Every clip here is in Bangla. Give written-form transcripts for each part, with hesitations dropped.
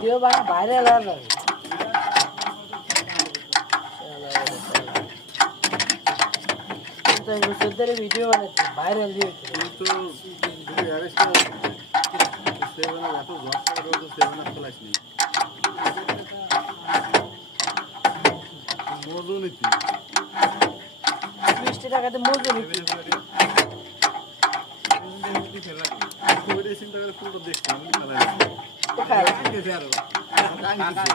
ভিডিও বানা ভাইরাল আর না তো মুসদ্দের ভিডিও বানাচ্ছে ভাইরাল দিয়ে তো দুটো অ্যারেস্ট করে সেভেন এত জব করে তো সেভেন ক্লাস নেই মজুনিতি 20 টাকাতে মজুরি ওইটা চিন্তা করে পুরো দেখতাম খেলা কোথায় গেছে আরো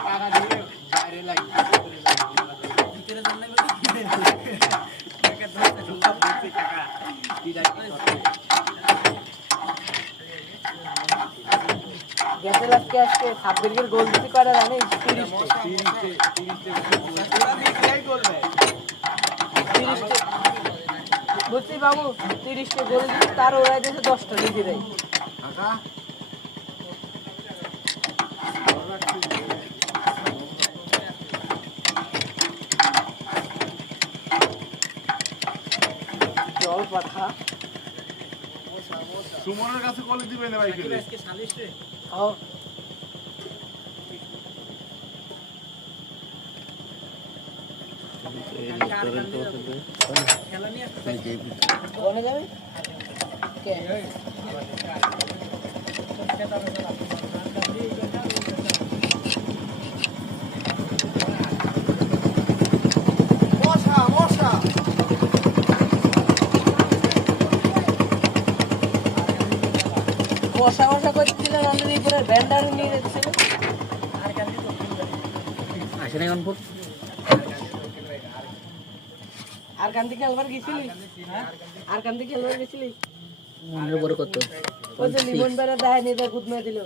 টাকা দিয়ে বাইরে লাগে ভিতরে জন্য টাকা ধরতে টাকা গেছে আজকে আজকে সাব্বিরের গোল দিতে করে জানিস 30 বুঝছি বাবু 30 টা গোল দিতে তার ওরাই দিয়েছে 10 টা দিতে দেয় টাকা জল পাঠা সুমনের কাছে কল দিবেন ভাই খেলে আজকে 40 রে ও খেলা নিয়ে কোনে যাবে কে মশা মশা মশা মশা করছিল নন্দী পুরো ব্যান্ডার নিয়ে যাচ্ছিল আসেন এখন ফুট আর কান্দি খেলবার গেছিলি আর কান্দি খেলবার গেছিলি মনের বড় কত ওই যে লিমন বেড়া দেয় নিয়ে গুদ মেয়ে দিল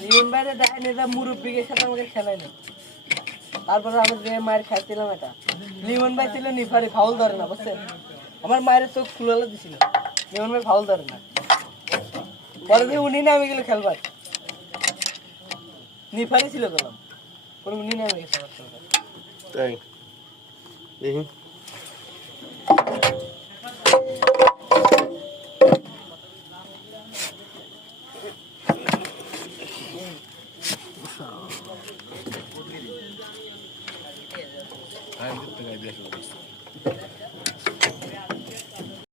লিমন বেড়া দেয় নিয়ে মুরব্বীকে সাথে আমাকে খেলাই না তারপরে আমি যে মায়ের খাইছিলাম এটা লিমন ভাই ছিল নিফারি ফাউল ধরে না বুঝছেন আমার মায়ের চোখ খুলালে দিছিল লিমন ভাই ফাউল ধরে না পরে দিয়ে উনি না আমি গেলে খেলবার নিফারি ছিল গেলাম পরে উনি না আমি গেছে তাই দেখি